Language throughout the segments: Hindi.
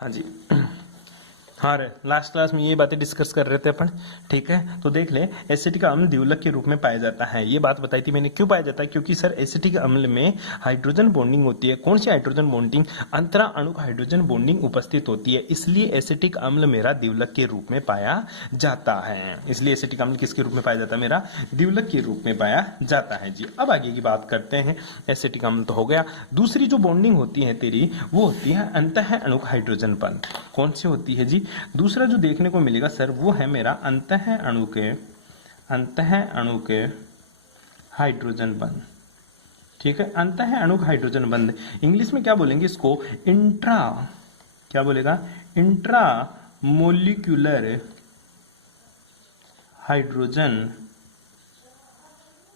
हाँ जी। हाँ रे, लास्ट क्लास में ये बातें डिस्कस कर रहे थे अपन। ठीक है, तो देख ले, एसिटिक अम्ल द्विलक के रूप में पाया जाता है। ये बात बताई थी मैंने, क्यों पाया जाता है? क्योंकि सर एसिटिक अम्ल में हाइड्रोजन बॉन्डिंग होती है। कौन सी हाइड्रोजन बॉन्डिंग? अंतरा अणु हाइड्रोजन बॉन्डिंग उपस्थित होती है, इसलिए एसिटिक अम्ल मेरा द्विलक के रूप में पाया जाता है। इसलिए एसिटिक अम्ल किसके रूप में पाया जाता है? मेरा द्विलक के रूप में पाया जाता है जी। अब आगे की बात करते हैं। एसिटिक अम्ल तो हो गया। दूसरी जो बॉन्डिंग होती है तेरी, वो होती है अंतः अणुक हाइड्रोजन बंध। कौन सी होती है जी? दूसरा जो देखने को मिलेगा सर, वो है मेरा अंतः अणु के हाइड्रोजन बंध। ठीक है, अंतः अणुक हाइड्रोजन बंध। इंग्लिश में क्या बोलेंगे इसको? इंट्रा, क्या बोलेगा? Intra molecular hydrogen,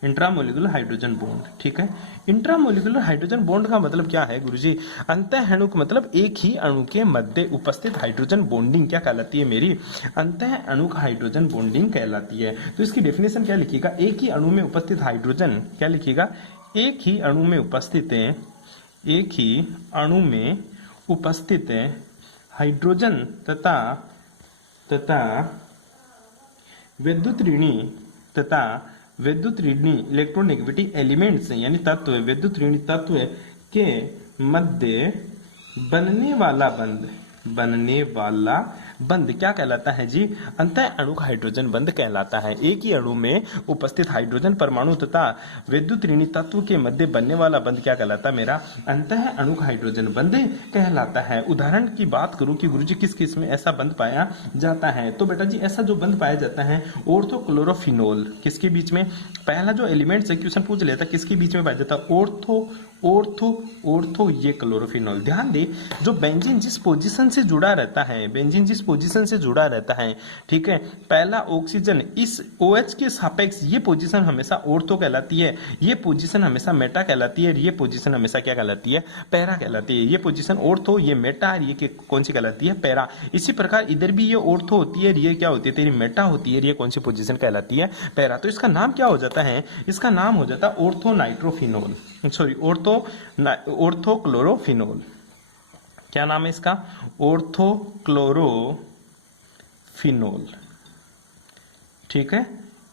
intramolecular hydrogen bond. ठीक है, इंट्रामोलिकुलर हाइड्रोजन बॉन्ड का मतलब क्या है गुरुजी? अंतः अणुक मतलब एक ही अणु के मध्य उपस्थित हाइड्रोजन बॉन्डिंग क्या कहलाती है मेरी? अंतः अणुक हाइड्रोजन बॉन्डिंग कहलाती है। तो इसकी डेफिनेशन क्या लिखिएगा? एक ही अणु में उपस्थित हाइड्रोजन, क्या लिखिएगा? एक ही अणु में उपस्थित है, एक ही अणु में उपस्थित है हाइड्रोजन तथा विद्युत ऋणी इलेक्ट्रोनेगेटिविटी एलिमेंट्स यानी तत्व, विद्युत ऋणी तत्व के मध्य बनने वाला बंध क्या कहलाता है जी? अंतः अणुक हाइड्रोजन बंध कहलाता है। एक ही अणु में उपस्थित हाइड्रोजन परमाणु तथा विद्युत ऋणी तत्व के मध्य बनने वाला बंध क्या कहलाता है मेरा? अंतः अणुक हाइड्रोजन बंध कहलाता है। उदाहरण की बात करूं कि गुरुजी किस किस में ऐसा बंध पाया जाता है, तो बेटा जी ऐसा जो बंध पाया जाता है ऑर्थोक्लोरोफिनोल, किसके बीच में? पहला जो एलिमेंट है क्वेश्चन पूछ लेता, किसके बीच में पाया जाता है? ऑर्थो ये क्लोरोफिनोल। ध्यान दे, जो बेंजीन जिस पोजीशन से जुड़ा रहता है, बेंजीन जिस पोजीशन से जुड़ा रहता है, ठीक है, पहला ऑक्सीजन इस OH के सापेक्ष, ये पोजीशन हमेशा ऑर्थो कहलाती है, ये पोजीशन हमेशा मेटा कहलाती है, ये पोजीशन हमेशा क्या कहलाती है? पैरा कहलाती है। ये पोजीशन ऑर्थो, ये मेटा, ये कौन सी कहलाती है? पैरा। इसी प्रकार इधर भी ये ऑर्थो होती है, ये क्या होती है तेरी? मेटा होती है, ये कौन सी पोजीशन कहलाती है? पैरा। तो इसका नाम क्या हो जाता है? इसका नाम हो जाता है ऑर्थो नाइट्रोफिनोल, सॉरी ऑर्थोक्लोरोफिनोल। क्या नाम है इसका? ऑर्थोक्लोरोफिनोल। ठीक है,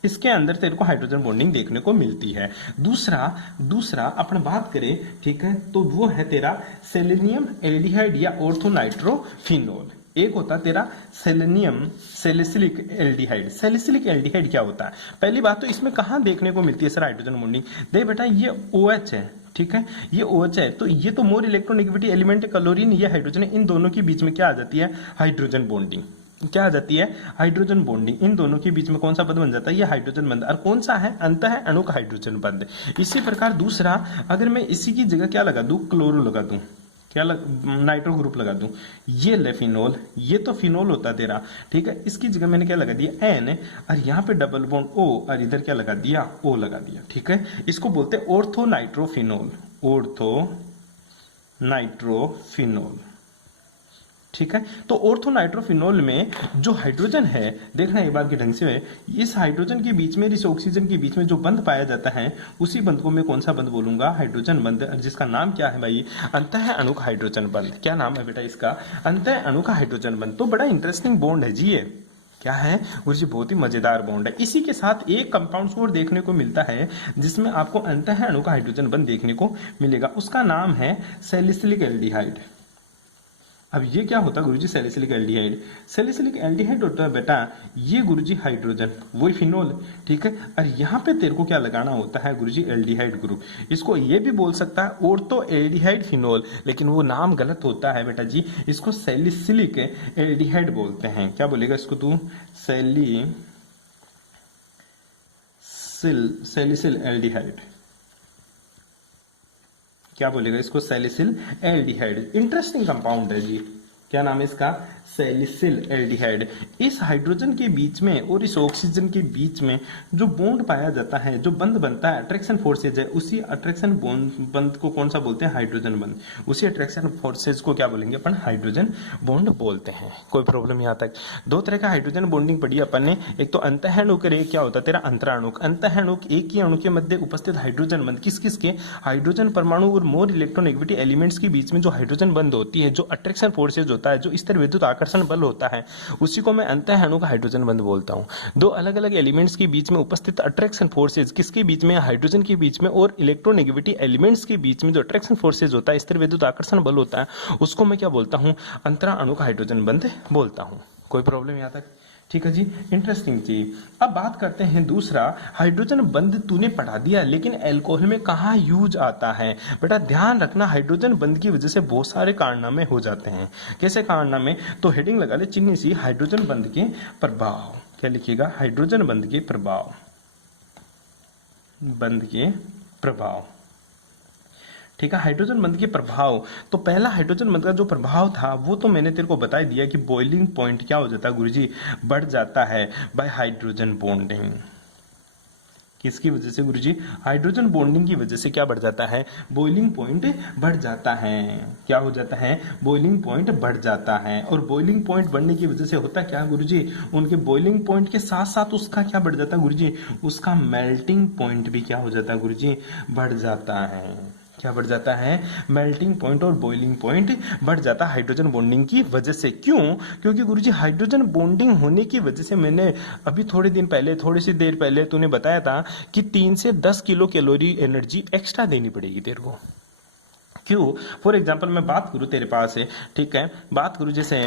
इसके अंदर तेरे को हाइड्रोजन बॉन्डिंग देखने को मिलती है। दूसरा अपन बात करें, ठीक है, तो वो है तेरा सेलेनियम एल्डिहाइड या ऑर्थोनाइट्रोफिनोल। एक होता तेरा selenium salicylic aldehyde. Salicylic aldehyde क्या होता है? पहली बात तो इसमें कहां देखने को मिलती है सर हाइड्रोजन बॉन्डिंग? देख बेटा, ये OH है, ठीक है, ये OH है, तो ये तो मोर इलेक्ट्रोनेगेटिविटी एलिमेंट क्लोरीन, ये हाइड्रोजन है, इन दोनों के बीच में क्या आ जाती है? Hydrogen bonding. क्या आ जाती है? Hydrogen bonding. इन दोनों के बीच में कौन सा बंध बन जाता है? ये हाइड्रोजन बंध। और कौन सा है? अंतः अणुक हाइड्रोजन बंध। इसी प्रकार दूसरा, अगर मैं इसी की जगह क्या लगा दूं? क्लोरो लगा दूं, नाइट्रो ग्रुप लगा दूं, ये ले फिनोल, ये तो फिनोल होता तेरा, ठीक है, इसकी जगह मैंने क्या लगा दिया? N, और यहाँ पे डबल बॉन्ड O, और इधर क्या लगा दिया? O लगा दिया। ठीक है, इसको बोलते हैं ऑर्थो नाइट्रोफिनोल, ऑर्थो नाइट्रोफिनोल। ठीक है, तो ऑर्थोनाइट्रोफिनोल में जो हाइड्रोजन है, देखना एक बार के ढंग से, इस हाइड्रोजन के बीच में, इस ऑक्सीजन के बीच में जो बंध पाया जाता है, उसी बंध को मैं कौन सा बंध बोलूंगा? हाइड्रोजन बंध, जिसका नाम क्या है भाई? अंतः अणुक हाइड्रोजन बंध। क्या नाम है बेटा इसका? अंतः अणुक हाइड्रोजन बंध। तो बड़ा इंटरेस्टिंग बॉन्ड है जी ये। क्या है गुरुजी? बहुत ही मजेदार बॉन्ड है। इसी के साथ एक कंपाउंड और देखने को मिलता है जिसमें आपको अंतः अणुक हाइड्रोजन बंध देखने को मिलेगा, उसका नाम है सैलिसिलिक एल्डिहाइड। अब ये क्या होता है गुरुजी? Salicylic aldehyde. सैलिसिलिक एल्डिहाइड होता है बेटा ये गुरुजी हाइड्रोजन, वही फिनोल, ठीक है, और यहाँ पे तेरे को क्या लगाना होता है गुरुजी? Aldehyde group. इसको ये भी बोल सकता है ऑर्थो एल्डिहाइड फिनोल, लेकिन वो नाम गलत होता है बेटा जी, इसको सैलिसिलिक एल्डिहाइड बोलते हैं। क्या बोलेगा इसको तू? Salicyl aldehyde. क्या बोलेगा इसको? Salicyl aldehyde. इंटरेस्टिंग कंपाउंड है जी। क्या नाम है इसका? Salicyl aldehyde. इस हाइड्रोजन के बीच में और इस ऑक्सीजन के बीच में जो बॉन्ड पाया जाता है, जो बंध बनता है, अट्रैक्शन फोर्सेज है, उसी अट्रैक्शन बंध को कौन सा बोलते हैं? हाइड्रोजन बंध। उसी अट्रैक्शन फोर्सेज को क्या बोलेंगे अपन? हाइड्रोजन बॉन्ड बोलते हैं। कोई प्रॉब्लम यहाँ तक? दो तरह का हाइड्रोजन बॉन्डिंग पढ़ी अपन ने, एक तो अंतः अणुक, एक क्या होता है तेरा? अंतराणुक। अंतः अणुक एक ही अणु के मध्य उपस्थित हाइड्रोजन बंध, किस किस के? हाइड्रोजन परमाणु और मोर इलेक्ट्रोनेगेटिविटी एलिमेंट्स के बीच में जो हाइड्रोजन बंध होती है, जो अट्रैक्शन फोर्सेज होता है, जो स्थिर विद्युत आकर्षण बल होता है, उसी को मैं अंतः अणु का हाइड्रोजन बंध बोलता हूँ। दो अलग अलग एलिमेंट्स के बीच में उपस्थित अट्रैक्शन फोर्सेज, किसके बीच में, हाइड्रोजन के बीच में, और इलेक्ट्रोनेगेटिविटी एलिमेंट्स के बीच में जो अट्रैक्शन फोर्सेज होता है, स्थिर विद्युत आकर्षण बल होता है, उसको मैं क्या बोलता हूँ, अंतरा अणु का हाइड्रोजन बंध बोलता हूँ। कोई प्रॉब्लम यहाँ तक? ठीक है जी, इंटरेस्टिंग चीज। अब बात करते हैं दूसरा, हाइड्रोजन बंध तूने पढ़ा दिया, लेकिन अल्कोहल में कहाँ यूज आता है? बेटा ध्यान रखना, हाइड्रोजन बंध की वजह से बहुत सारे कारनामे हो जाते हैं। कैसे कारनामे? तो हेडिंग लगा ले चिन्ह सी, हाइड्रोजन बंध के प्रभाव। क्या लिखिएगा? हाइड्रोजन बंध के प्रभाव, बंध के प्रभाव। ठीक है, हाइड्रोजन बंध के प्रभाव। तो पहला हाइड्रोजन बंध का जो प्रभाव था वो तो मैंने तेरे को बता ही दिया कि बॉइलिंग पॉइंट क्या हो जाता है गुरुजी, बढ़ जाता है बाय हाइड्रोजन बॉन्डिंग। किसकी वजह से गुरुजी? हाइड्रोजन बॉन्डिंग की वजह से क्या बढ़ जाता है? बॉइलिंग पॉइंट बढ़ जाता है। क्या हो जाता है? बॉइलिंग पॉइंट बढ़ जाता है। और बॉइलिंग पॉइंट बढ़ने की वजह से होता क्या गुरुजी? उनके बॉइलिंग पॉइंट के साथ साथ उसका क्या बढ़ जाता है गुरुजी? उसका मेल्टिंग पॉइंट भी क्या हो जाता है गुरुजी? बढ़ जाता है। क्या बढ़ जाता है? मेल्टिंग पॉइंट और बॉइलिंग पॉइंट बढ़ जाता है हाइड्रोजन बॉन्डिंग की वजह से। क्यों? क्योंकि गुरुजी हाइड्रोजन बॉन्डिंग होने की वजह से, मैंने अभी थोड़ी सी देर पहले तूने बताया था कि 3 से 10 किलो कैलोरी एनर्जी एक्स्ट्रा देनी पड़ेगी तेरे को। क्यों? फॉर एग्जाम्पल मैं बात करूं तेरे पास है, ठीक है, बात करूं जैसे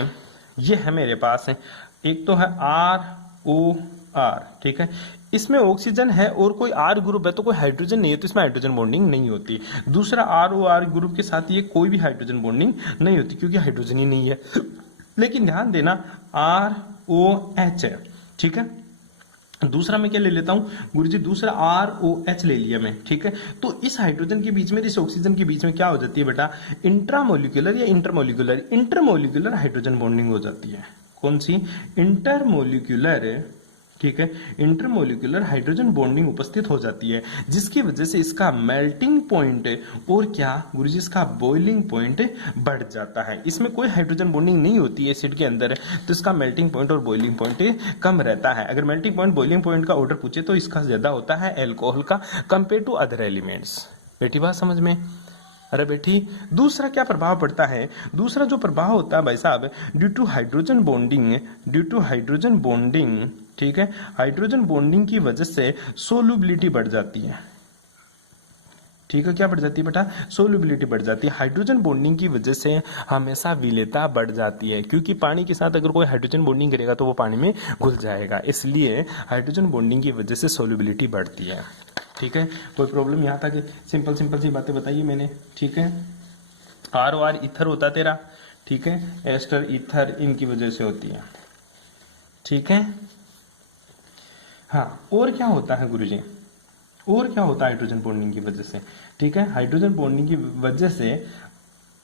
ये है मेरे पास है, एक तो है ROR, ठीक है, इसमें ऑक्सीजन है और कोई R ग्रुप है, तो कोई हाइड्रोजन नहीं है, तो इसमें हाइड्रोजन बॉन्डिंग नहीं होती। दूसरा ROR ग्रुप के साथ ये कोई भी हाइड्रोजन बॉन्डिंग नहीं होती क्योंकि हाइड्रोजन ही नहीं है। लेकिन ध्यान देना ROH है, ठीक है। दूसरा मैं क्या ले लेता हूं गुरुजी? दूसरा ROH ले लिया मैं, ठीक है। तो इस हाइड्रोजन के बीच में, इस ऑक्सीजन के बीच में क्या हो जाती है बेटा? इंट्रामोलिकुलर या इंटरमोलिकुलर हाइड्रोजन बॉन्डिंग हो जाती है। कौन सी? इंटरमोलिकुलर, ठीक है, इंटरमोलिकुलर हाइड्रोजन बॉन्डिंग उपस्थित हो जाती है, जिसकी वजह से इसका मेल्टिंग पॉइंट और क्या गुरुजी? इसका बॉइलिंग पॉइंट बढ़ जाता है। इसमें कोई हाइड्रोजन बॉन्डिंग नहीं होती है एसिड के अंदर, तो इसका मेल्टिंग पॉइंट और बॉइलिंग पॉइंट कम रहता है। अगर मेल्टिंग पॉइंट बॉइलिंग पॉइंट का ऑर्डर पूछे तो इसका ज्यादा होता है एल्कोहल का कंपेयर टू अदर एलिमेंट्स। बेटी बात समझ में? अरे बेटी, दूसरा क्या प्रभाव पड़ता है? दूसरा जो प्रभाव होता है भाई साहब, ड्यू टू हाइड्रोजन बॉन्डिंग, ठीक है, हाइड्रोजन बॉन्डिंग की वजह से सोल्युबिलिटी बढ़ जाती है। ठीक है, क्या बढ़ जाती है बेटा? सोल्युबिलिटी बढ़ जाती है। हाइड्रोजन बॉन्डिंग की वजह से हमेशा विलेयता बढ़ जाती है, क्योंकि पानी के साथ अगर कोई हाइड्रोजन बॉन्डिंग करेगा तो वो पानी में घुल जाएगा, इसलिए हाइड्रोजन बॉन्डिंग की वजह से सोल्युबिलिटी बढ़ती है। ठीक है, कोई प्रॉब्लम यहाँ तक? सिंपल सी बातें बताइए मैंने, ठीक है। ROR ईथर होता तेरा, ठीक है, एस्टर ईथर इनकी वजह से होती है, ठीक है। हाँ, और क्या होता है गुरुजी? और क्या होता है हाइड्रोजन बॉन्डिंग की वजह से? ठीक है, हाइड्रोजन बॉन्डिंग की वजह से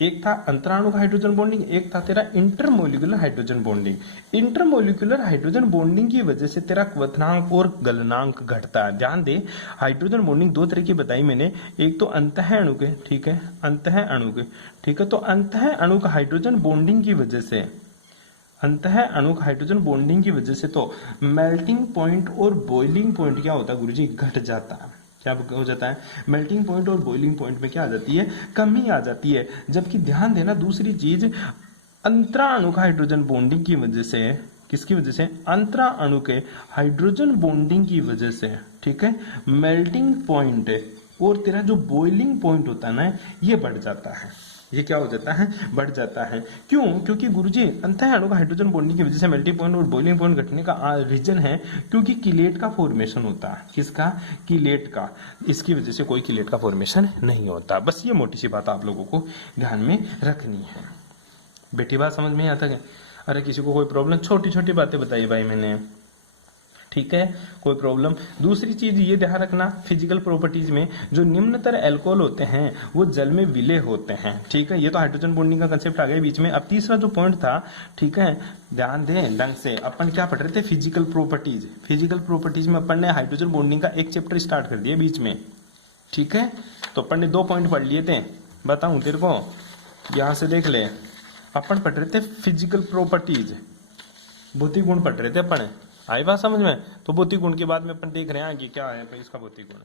एक था अंतराणु का हाइड्रोजन बॉन्डिंग, एक था तेरा intermolecular hydrogen bonding. Intermolecular hydrogen bonding की वजह से तेरा क्वथनांक और गलनांक घटता है। ध्यान दे, हाइड्रोजन बॉन्डिंग दो तरह की बताई मैंने, एक तो अंतः अणु के, ठीक है, अंतः अणु के, ठीक है। तो अंतः अणु का हाइड्रोजन बॉन्डिंग की वजह से, अंतः अणु का हाइड्रोजन बॉन्डिंग की वजह से तो मेल्टिंग पॉइंट और बॉइलिंग पॉइंट क्या होता है गुरुजी? घट जाता है। क्या हो जाता है? मेल्टिंग पॉइंट और बॉइलिंग पॉइंट में क्या आ जाती है? कमी आ जाती है। जबकि ध्यान देना दूसरी चीज, अंतरा अणु का हाइड्रोजन बॉन्डिंग की वजह से, किसकी वजह से? अंतरा अणु के हाइड्रोजन बॉन्डिंग की वजह से, ठीक है, मेल्टिंग पॉइंट और तेरा जो बॉइलिंग पॉइंट होता है ना, ये बढ़ जाता है। ये क्या हो जाता है? बढ़ जाता है। क्यों? क्योंकि गुरुजी अंतः अणु का हाइड्रोजन बॉन्डिंग की वजह से मेल्टिंग पॉइंट और बॉइलिंग पॉइंट घटने का रीजन है क्योंकि किलेट का फॉर्मेशन होता है। किसका? किलेट का। इसकी वजह से कोई किलेट का फॉर्मेशन नहीं होता। बस ये मोटी सी बात आप लोगों को ध्यान में रखनी है। बेटी बात समझ में आता है? अरे किसी को कोई प्रॉब्लम? छोटी छोटी बातें बताई भाई मैंने, ठीक है, कोई प्रॉब्लम? दूसरी चीज ये ध्यान रखना, फिजिकल प्रॉपर्टीज में जो निम्नतर अल्कोहल होते हैं वो जल में विलय होते हैं, ठीक है। ये तो हाइड्रोजन बॉन्डिंग का कंसेप्ट आ गया बीच में। अब तीसरा जो पॉइंट था, ठीक है, ध्यान दें ढंग से, अपन क्या पढ़ रहे थे? Physical properties. फिजिकल प्रॉपर्टीज में अपन ने हाइड्रोजन बॉन्डिंग का एक चैप्टर स्टार्ट कर दिया बीच में, ठीक है। तो अपन ने 2 पॉइंट पढ़ लिए थे, बताऊं तेरे को, यहां से देख ले। अपन पढ़ रहे थे फिजिकल प्रॉपर्टीज, भौतिक गुण पढ़ रहे थे अपन। आई बात समझ में? तो भौतिक गुण के बाद में अपन देख रहे हैं कि क्या है इसका भौतिक गुण।